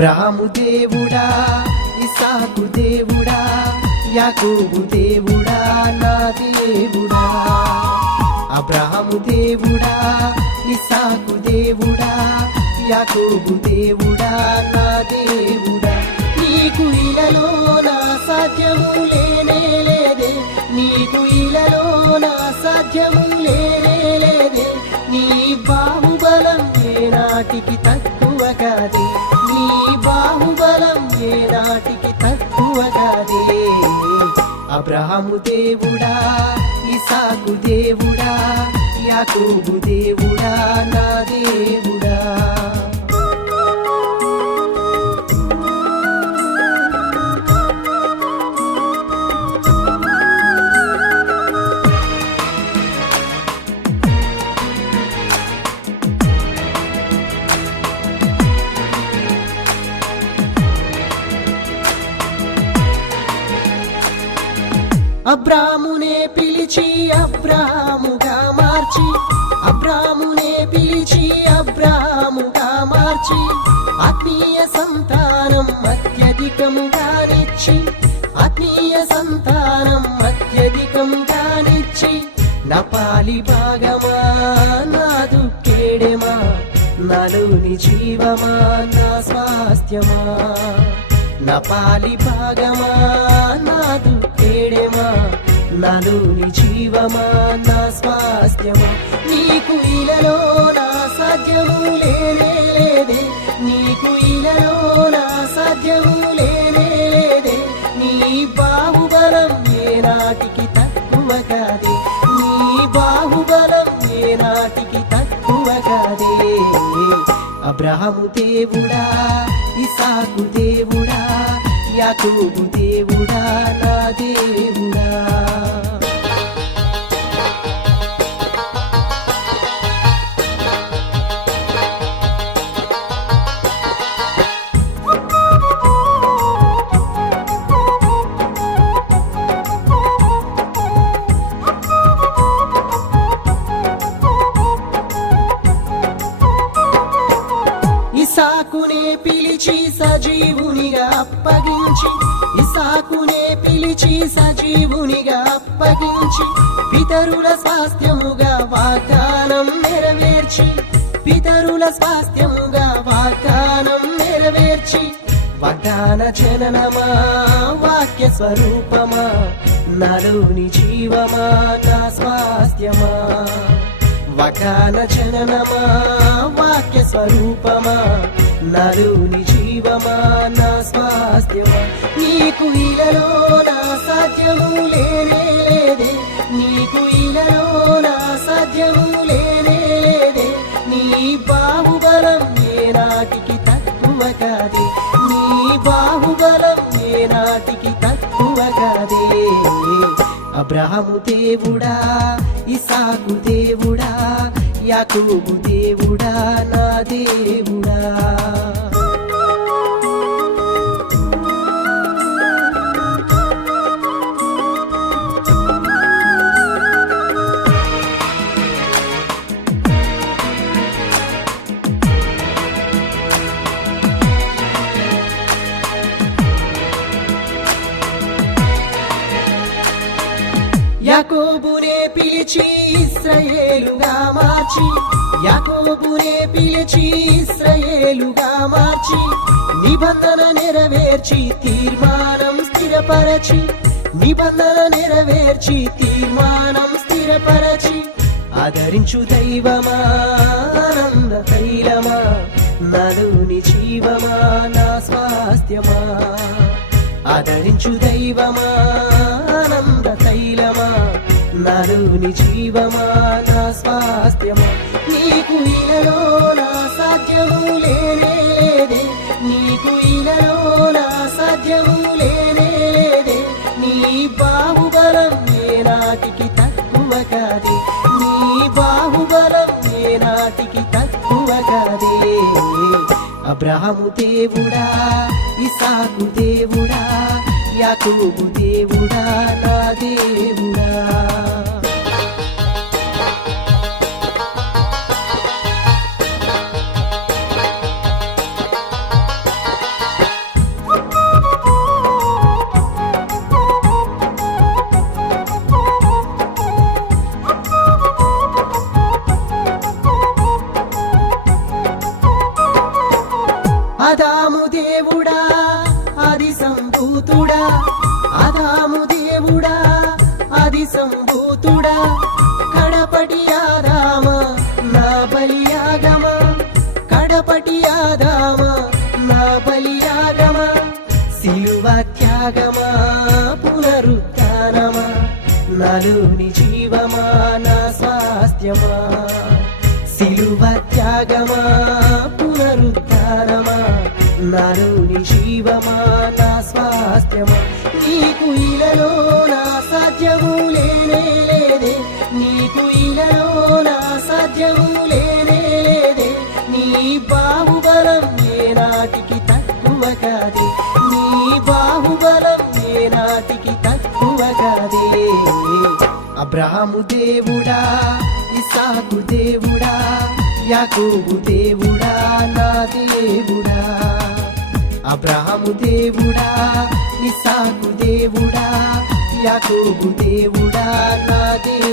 అబ్రాము దేవుడా ఇసాకు దేవుడా యాకోబు దేవుడా నా దేవుడా. అబ్రాహాము దేవుడా ఇసాకు దేవుడా యాకోబు దేవుడా నా దేవుడా. నీకు ఇలలో నా సాధ్యము లేనే లేదే. నీకు ఇలలో నా సాధ్యము అబ్రహాము దేవుడా ఇసాకు దేవుడా యాకోబు దేవుడా నా దేవుడా. అబ్రామునే పిలిచి అబ్రాముగా మార్చి అబ్రామునే పిలిచి అబ్రాముగా మార్చి ఆత్మీయ సంతానం అత్యధికముగా నిచ్చి ఆత్మీయ సంతానం అత్యధికంగా నిచ్చి నా పాలి భాగమా నాదు కేడెమా నాలోని జీవమా నా స్వాస్థ్యమా. నా పాలి భాగమా నాదు తేడెమా నాలోని జీవమా నా స్వాస్థ్యమా? నీకు ఇలలో నా సాధ్యము లేనే లేదే. నీకు ఇలలో నా సాధ్యము లేనే లేదే. నీ బాహుబలం ఏ నాటికి తక్కువ కాదే. నీ బాహుబలం ఏ నాటికి తక్కువ కాదే. అబ్రహము దేవుడా ఇసాకు దేవుడా యాకోబు దేవుడా నా దేవుడా. పిలిచి సజీవునిగా అప్పగించి ఇసాకునే పిలిచి సజీవునిగా అప్పగించి పితరుల స్వాస్థ్యముగా వాగ్దానం నెరవేర్చి పితరుల స్వాస్థ్యముగా వాగ్దానం నెరవేర్చి వాగ్దాన జననమా వాక్య స్వరూపమా నలుని జీవమా నా స్వాస్థ్యమా. వాగ్దాన జననమా వాక్య స్వరూపమా? నలుని జీవమా? నా స్వాస్థ్యమా? నీకు ఇలలో నా సాధ్యము లేనే లేదే. నీకు ఇలలో నా సాధ్యము లేనే లేదే. నీ బాహుబలం ఏ నాటికి తక్కువ కాదే. నీ బాహుబలం ఏ నాటికి తక్కువ కాదే. అబ్రహము దేవుడా ఇసాకు దేవుడా యాకోబు దేవుడా నా దేవుడా. యాకోబునే పిలిచి ఇస్రయేలుగా మార్చి. యాకోబునే పిలిచి ఇస్రయేలుగా మార్చి. నిబంధన నెరవేర్చి తీర్మానం స్థిరపరచి. నిబంధన నెరవేర్చి తీర్మానం స్థిరపరచి. ఆదరించు దైవమా ఆనంద తైలమా నలుని జీవమా నా స్వాస్థ్యమా. ఆదరించు దైవమా. ఆనంద తైలమా? నలుని జీవమా? నా స్వాస్థ్యమా? నీకు ఇలలో నా సాధ్యము లేనే లేదే. నీకు ఇలలో నా సాధ్యము లేనే లేదే. నీ బాహుబలం ఏ నాటికి తక్కువ కాదే. నీ బాహుబలం ఏ నాటికి తక్కువ కాదే. అబ్రహము దేవుడా ఇసాకు దేవుడా యాకోబు దేవుడా నా దేవుడా. ఆదాము దేవుడు సంభూతుడా ఆదాము దేవుడా? ఆది సంభూతుడా? కడపటి ఆదామ నా బలియాగమ కడపటి ఆదామ నా బలియాగమ సిలువ పునరుత్నమా. నాలోని జీవమా నా స్వాస్థ్యమా. సిలువ త్యాగమా పునరుద్ధారమా జీవమా సత్యము. నీకు ఇలలో నా సాధ్యము లేనే లేదే. నీకు ఇలలో నా సాధ్యము లేనే లేదే. నీ బాహుబలం ఏ నాటికి తక్కువ కాదే. నీ బాహుబలం ఏ నాటికి తక్కువ కాదే. అబ్రాహము దేవుడా ఇసాకు దేవుడా యాకోబు దేవుడా నా దేవుడా. అబ్రహము దేవుడా ఇసాకు దేవుడా యాకోబు దేవుడా నా దేవుడా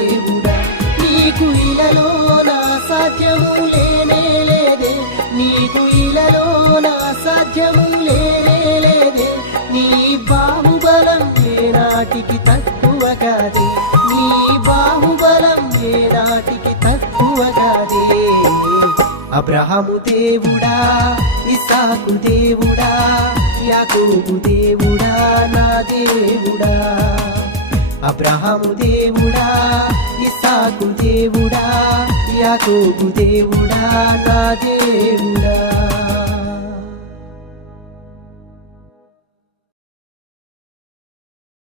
అబ్రహాము దేవుడా ఇసాకు దేవుడా యాకోబు దేవుడా నా దేవుడా. అబ్రహాము దేవుడా ఇసాకు దేవుడా యాకోబు దేవుడా నా దేవుడా.